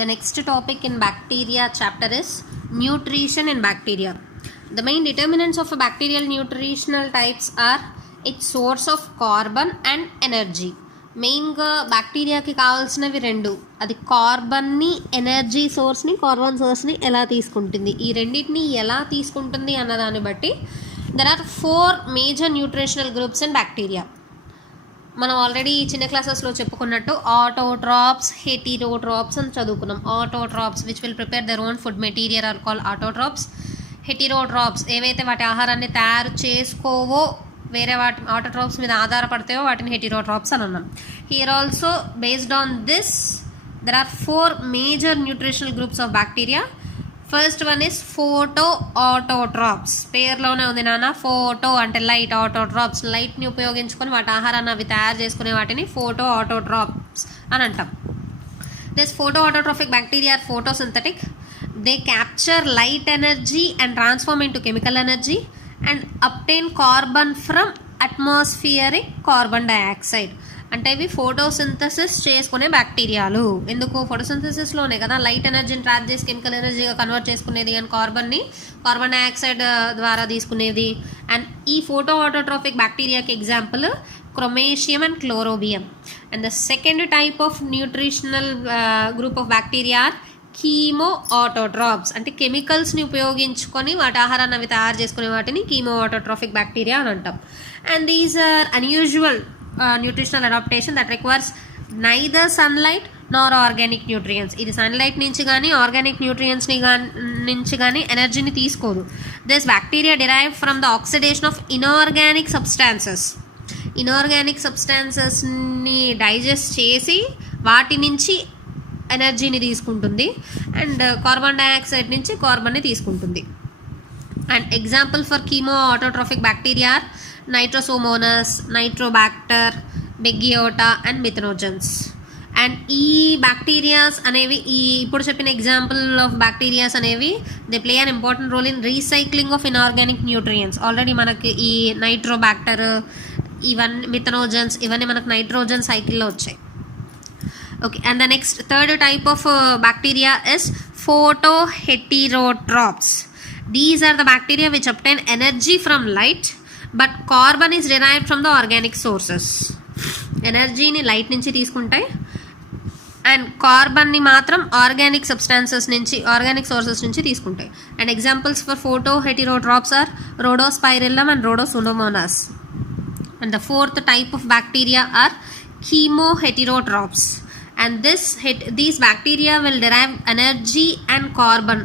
The next topic in bacteria chapter is nutrition in bacteria. The main determinants of a bacterial nutritional types are its source of carbon and energy. మెయిన్గా బ్యాక్టీరియాకి కావాల్సినవి రెండు, అది కార్బన్ని, ఎనర్జీ సోర్స్ని, కార్బన్ సోర్స్ని ఎలా తీసుకుంటుంది, ఈ రెండింటిని ఎలా తీసుకుంటుంది అన్నదాన్ని బట్టి there are 4 major nutritional groups in bacteria. మనం ఆల్రెడీ చిన్న క్లాసెస్లో చెప్పుకున్నట్టు ఆటోట్రాప్స్, హెటిరోట్రాప్స్ అని చదువుకున్నాం. Autotrophs which will prepare their own food material are call autotrophs. Heterotrophs ఏవైతే వాటి ఆహారాన్ని తయారు చేసుకోవో, వేరే వాటి ఆటోట్రాప్స్ మీద ఆధారపడతాయో వాటిని హెటిరోట్రాప్స్ అని అన్నాం. Here also based on this there are 4 major nutritional groups of bacteria. First one is photo autotrophs. పేరులోనే ఉంది నాన్న, ఫోటో అంటే లైట్, ఆటోట్రాప్స్ లైట్ని ఉపయోగించుకొని వాటి ఆహారాన్ని అవి తయారు చేసుకునే వాటిని ఫోటో ఆటోట్రాప్స్ అని అంటాం. This photoautotrophic bacteria are photosynthetic. They capture light energy and transform into chemical energy and obtain carbon from atmospheric carbon dioxide. అంటే ఇవి ఫోటోసింథసిస్ చేసుకునే బ్యాక్టీరియాలు. ఎందుకు? ఫోటోసింథసిస్లోనే కదా లైట్ ఎనర్జీని ట్రాప్ చేసి కెమికల్ ఎనర్జీగా కన్వర్ట్ చేసుకునేది, అండ్ కార్బన్ డైఆక్సైడ్ ద్వారా తీసుకునేది. అండ్ ఈ ఫోటో ఆటోట్రాఫిక్ బ్యాక్టీరియాకి example chromatium and chlorobium. And the second type of nutritional group of bacteria are chemoautotrophs. అంటే కెమికల్స్ని ఉపయోగించుకొని వాటి ఆహారాన్ని అవి తయారు చేసుకునే వాటిని కీమో ఆటోట్రాఫిక్ బ్యాక్టీరియా అని అంటాం. And these are unusual nutritional adaptation that requires neither sunlight nor organic nutrients. ఇది సన్లైట్ నుంచి కానీ ఆర్గానిక్ న్యూట్రియంట్స్ని నుంచి కానీ ఎనర్జీని తీసుకోదు. This bacteria derive from the oxidation of inorganic substances. Inorganic సబ్స్టాన్సెస్ని డైజెస్ట్ చేసి వాటి నుంచి ఎనర్జీని తీసుకుంటుంది, అండ్ కార్బన్ డైఆక్సైడ్ నుంచి కార్బన్ని తీసుకుంటుంది. And example for chemoautotrophic bacteria are nitrosomonas, nitrobacter, beggiatoa and methanogens. And ఈ బ్యాక్టీరియాస్ అనేవి, ఈ ఇప్పుడు చెప్పిన ఎగ్జాంపుల్ ఆఫ్ బ్యాక్టీరియాస్ అనేవి they play an important role in recycling of inorganic nutrients. Already మనకి ఈ నైట్రోబాక్టర్, ఇవన్నీ మిథనోజన్స్, ఇవన్నీ మనకు నైట్రోజన్ సైకిల్లో వచ్చాయి. Okay, and the next third type of bacteria is photoheterotrophs. These are the bacteria which obtain energy from light, but carbon is derived from the organic sources. ఎనర్జీని లైట్ నుంచి తీసుకుంటాయి, అండ్ కార్బన్ని మాత్రం ఆర్గానిక్ సబ్స్టాన్సెస్ నుంచి, organic sources నుంచి తీసుకుంటాయి. And examples for photoheterotrophs are rhodospirillum and rhodosudomonas. And the fourth type of bacteria are chemoheterotrophs. And these bacteria will derive energy and carbon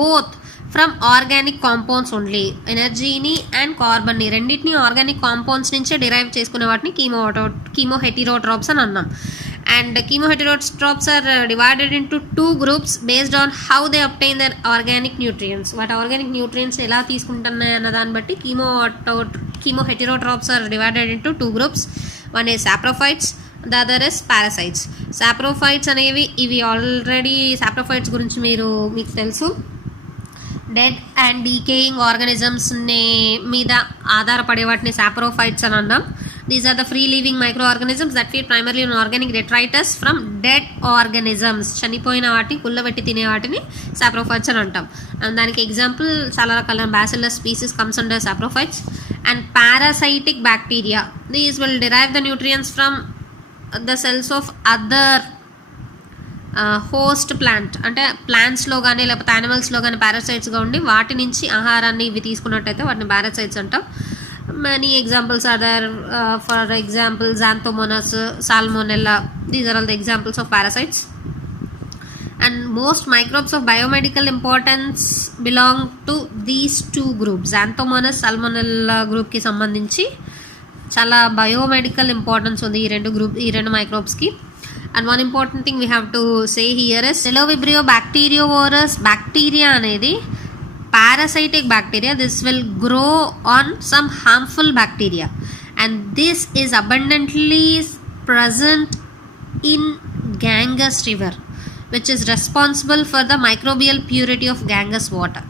both from organic compounds only. ఎనర్జీని అండ్ కార్బన్ని రెండింటిని organic compounds నుంచే డిరైవ్ చేసుకునే వాటిని chemoheterotrophs అని అన్నాం. And chemoheterotrophs are divided into 2 groups based on how they obtain their organic nutrients. వాటి organic న్యూట్రియంట్స్ని ఎలా తీసుకుంటున్నాయి అన్న దాన్ని బట్టి chemoheterotrophs are divided into 2 groups. One is saprophytes, the other is parasites. Saprophytes అనేవి, ఇవి ఆల్రెడీ సాప్రోఫైట్స్ గురించి మీకు తెలుసు. డెడ్ అండ్ డీకేయింగ్ ఆర్గానిజమ్స్ మీద ఆధారపడే వాటిని సాప్రోఫైట్స్ అని అన్నాం. These are the free living micro organisms that feed primarily on organic detritus from dead organisms. చనిపోయిన వాటిని కుళ్ళబెట్టి తినే వాటిని సాప్రోఫైట్స్ అని అంటాం. అండ్ దానికి ఎగ్జాంపుల్ చాలా రకాల bacillus species comes under saprophytes. And parasitic bacteria, these will derive the nutrients from the cells of other host plant. అంటే ప్లాంట్స్లో కానీ లేకపోతే యానిమల్స్లో కానీ పారాసైట్స్గా ఉండి వాటి నుంచి ఆహారాన్ని ఇవి తీసుకున్నట్టయితే వాటిని పారాసైట్స్ అంటాం. Many examples are there. For example Xanthomonas, Salmonella, these are all the examples of parasites. And most microbes of biomedical importance belong to these 2 groups. Xanthomonas, Salmonella గ్రూప్కి సంబంధించి చాలా బయోమెడికల్ ఇంపార్టెన్స్ ఉంది ఈ రెండు మైక్రోబ్స్కి. And one important thing we have to say here is Cellovibrio bacteriovorous bacteria అనేది parasitic bacteria. This will grow on some harmful bacteria, and this is abundantly present in Ganges river, which is responsible for the microbial purity of Ganges water.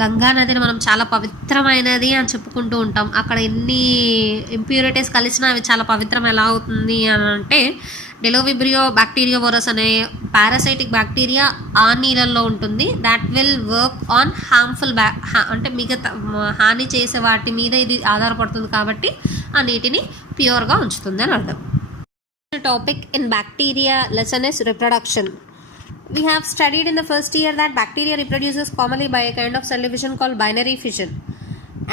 Ganga నదిని మనం చాలా పవిత్రమైనది అని చెప్పుకుంటూ ఉంటాం. అక్కడ ఎన్ని ఇంప్యూరిటీస్ కలిసినా అవి చాలా పవిత్రం ఎలా అవుతుంది అని అంటే డెలోవిబ్రియో బ్యాక్టీరియోవరస్ అనే పారాసైటిక్ బ్యాక్టీరియా ఆ నీళ్ళల్లో ఉంటుంది. That will work on harmful అంటే మిగతా హాని చేసే వాటి మీద ఇది ఆధారపడుతుంది కాబట్టి ఆ నీటిని ప్యూర్గా ఉంచుతుంది అని అర్థం. Topic in bacteria lesson is reproduction. We have studied in the first year that bacteria reproduces commonly by a kind of cell division called binary fission,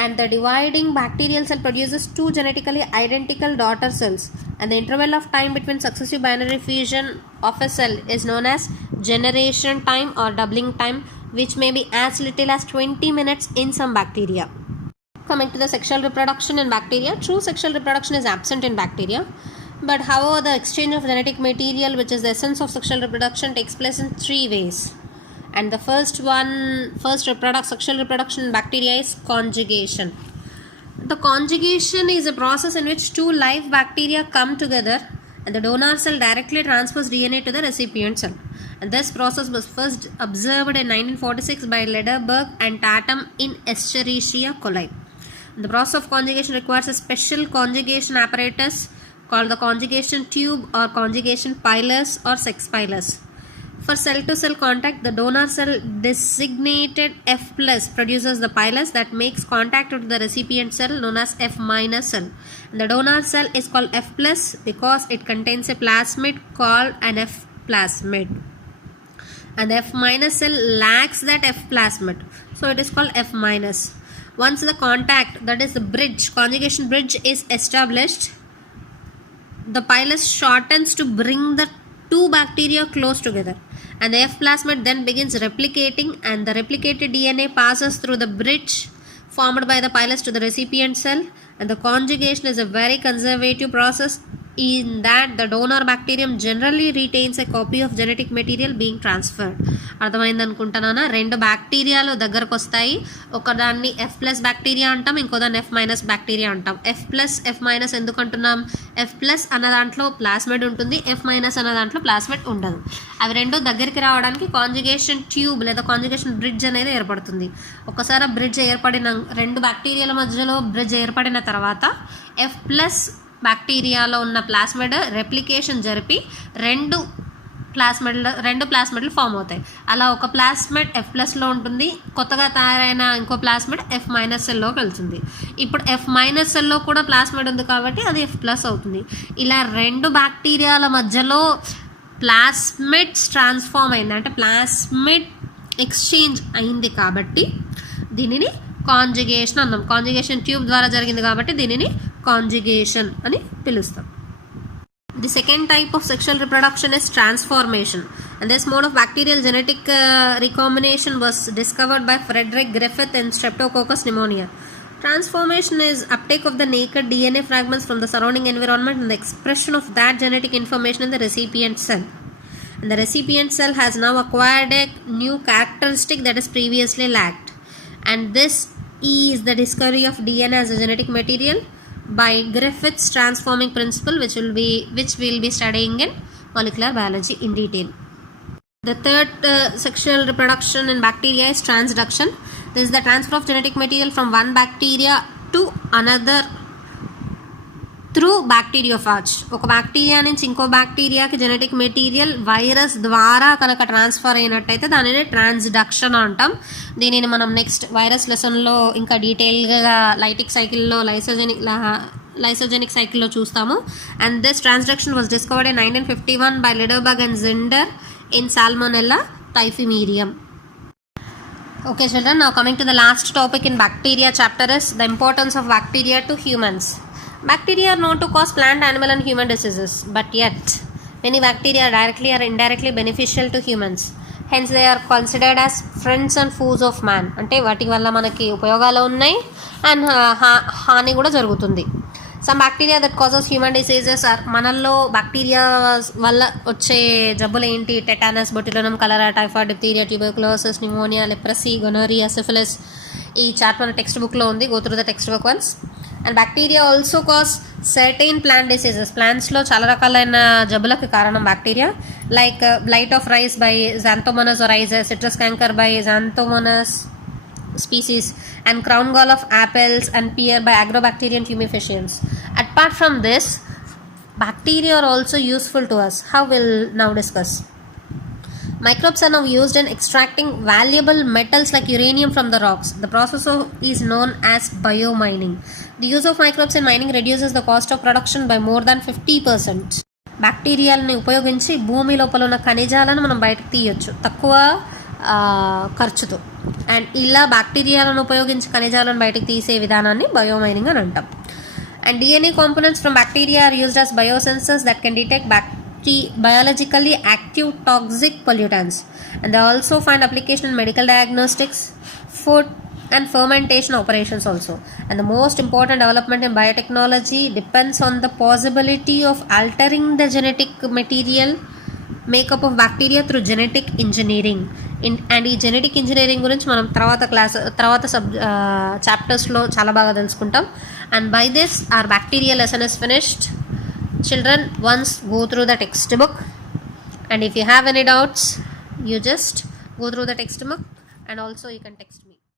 and the dividing bacterial cell produces two genetically identical daughter cells, and the interval of time between successive binary fission of a cell is known as generation time or doubling time, which may be as little as 20 minutes in some bacteria. Coming to the sexual reproduction in bacteria, true sexual reproduction is absent in bacteria. But however, the exchange of genetic material, which is the essence of sexual reproduction, takes place in three ways. And the first sexual reproduction in bacteria is conjugation. The conjugation is a process in which two live bacteria come together and the donor cell directly transfers DNA to the recipient cell. And this process was first observed in 1946 by Lederberg and Tatum in Escherichia coli. The process of conjugation requires a special conjugation apparatus called the conjugation tube or conjugation pilus or sex pilus. For cell-to-cell contact, the donor cell designated F plus produces the pilus that makes contact with the recipient cell known as F minus cell. And the donor cell is called F plus because it contains a plasmid called an F plasmid. And the F minus cell lacks that F plasmid, so it is called F minus. Once the contact, that is the conjugation bridge is established, the pilus shortens to bring the two bacteria close together, and the F plasmid then begins replicating, and the replicated DNA passes through the bridge formed by the pilus to the recipient cell. And the conjugation is a very conservative process in that the donor bacterium generally retains a copy of genetic material being transferred. అర్థమైంది అనుకుంటున్నానా? రెండు బ్యాక్టీరియాలు దగ్గరకు వస్తాయి. ఒకదాన్ని F plus bacteria అంటాం, ఇంకో దాన్ని ఎఫ్ మైనస్ బ్యాక్టీరియా అంటాం. ఎఫ్ ప్లస్ ఎఫ్ మైనస్ ఎందుకు అంటున్నాం? ఎఫ్ ప్లస్ అన్న దాంట్లో ప్లాస్మిడ్ ఉంటుంది, ఎఫ్ మైనస్ అన్న దాంట్లో ప్లాస్మిడ్ ఉండదు. అవి రెండు దగ్గరికి రావడానికి కాంజుగేషన్ ట్యూబ్ లేదా కాంజుగేషన్ బ్రిడ్జ్ అనేది ఏర్పడుతుంది. ఒకసారి బ్రిడ్జ్ ఏర్పడిన రెండు బ్యాక్టీరియాల మధ్యలో బ్రిడ్జ్ ఏర్పడిన తర్వాత ఎఫ్ ప్లస్ బ్యాక్టీరియాలో ఉన్న ప్లాస్మిడ్ రెప్లికేషన్ జరిపి రెండు ప్లాస్మిడ్లు ఫామ్ అవుతాయి. అలా ఒక ప్లాస్మిడ్ ఎఫ్ ప్లస్లో ఉంటుంది, కొత్తగా తయారైన ఇంకో ప్లాస్మిడ్ ఎఫ్ మైనస్ సెల్లోకి వెళ్తుంది. ఇప్పుడు ఎఫ్ మైనస్ సెల్లో కూడా ప్లాస్మిడ్ ఉంది కాబట్టి అది ఎఫ్ ప్లస్ అవుతుంది. ఇలా రెండు బ్యాక్టీరియాల మధ్యలో ప్లాస్మిడ్స్ ట్రాన్స్ఫార్మ్ అయింది, అంటే ప్లాస్మిడ్ ఎక్స్చేంజ్ అయింది కాబట్టి దీనిని కాంజుగేషన్ అన్నాం. కాంజుగేషన్ ట్యూబ్ ద్వారా జరిగింది కాబట్టి దీనిని కాంజుగేషన్ అని పిలుస్తాం. The second type of sexual reproduction is transformation, and this mode of bacterial genetic recombination was discovered by Frederick Griffith in Streptococcus pneumoniae. Transformation is uptake of the naked DNA fragments from the surrounding environment and the expression of that genetic information in the recipient cell. And the recipient cell has now acquired a new characteristic that is previously lacked. And this is the discovery of DNA as a genetic material by Griffith's transforming principle, which we'll be studying in molecular biology in detail. The third sexual reproduction in bacteria is transduction. This is the transfer of genetic material from one bacteria to another through bacteriophage. ఒక బ్యాక్టీరియా నుంచి ఇంకో బ్యాక్టీరియాకి genetic material virus ద్వారా కనుక ట్రాన్స్ఫర్ అయినట్టయితే దానిని ట్రాన్స్డక్షన్ అంటాం. దీనిని మనం నెక్స్ట్ వైరస్ లెసన్లో ఇంకా డీటెయిల్గా లైటిక్ సైకిల్లో లైసోజెనిక్ సైకిల్లో చూస్తాము. And this transduction was discovered in 1951 by Lederberg and Zinder in Salmonella typhimurium. Okay children, now coming to the last topic in bacteria chapter is the importance of bacteria to humans. Bacteria are known to cause plant, animal and human diseases, but yet many bacteria are directly or indirectly beneficial to humans. Hence they are considered as friends and foes of man. అంటే వాటి వల్ల మనకి ఉపయోగాలు ఉన్నాయి అండ్ హాని కూడా జరుగుతుంది. Some bacteria that causes human diseases are మనల్లో బ్యాక్టీరియా వల్ల వచ్చే జబ్బులు ఏంటి? Tetanus, botulinum, cholera, typhoid, diphtheria, tuberculosis, pneumonia, leprosy, gonorrhoea, syphilis. ఈ చార్ట్ మన టెక్స్ట్ బుక్లో ఉంది. Go through the text book once. And bacteria also cause certain plant diseases. ప్లాంట్స్లో చాలా రకాలైన జబ్బులకు కారణం bacteria. Like blight of rice by Xanthomonas oryzae, citrus canker by Xanthomonas species, and crown gall of apples and pear by agrobacterium tumefaciens. Apart from this, bacteria are also useful to us. How we'll now discuss. Microbes are now used in extracting valuable metals like uranium from the rocks. The process is known as biomining. The use of microbes in mining reduces the cost of production by more than 50%. బ్యాక్టీరియాలని ఉపయోగించి భూమి లోపల ఉన్న ఖనిజాలను మనం బయటకు తీయొచ్చు తక్కువ ఖర్చుతో. అండ్ ఇలా బ్యాక్టీరియాలను ఉపయోగించి ఖనిజాలను బయటకు తీసే విధానాన్ని బయోమైనింగ్ అని అంటాం. And DNA components from bacteria are used as biosensors that can detect biologically active toxic pollutants. And they also find application in medical diagnostics, food and fermentation operations also. And the most important development in biotechnology depends on the possibility of altering the genetic material makeup of bacteria through genetic engineering. And ఈ genetic engineering గురించి మనం తర్వాత చాప్టర్స్లో చాలా బాగా తెలుసుకుంటాం. And by this our bacteria lesson is finished. Children, once go through the textbook, and if you have any doubts, you just go through the textbook, and also you can text me.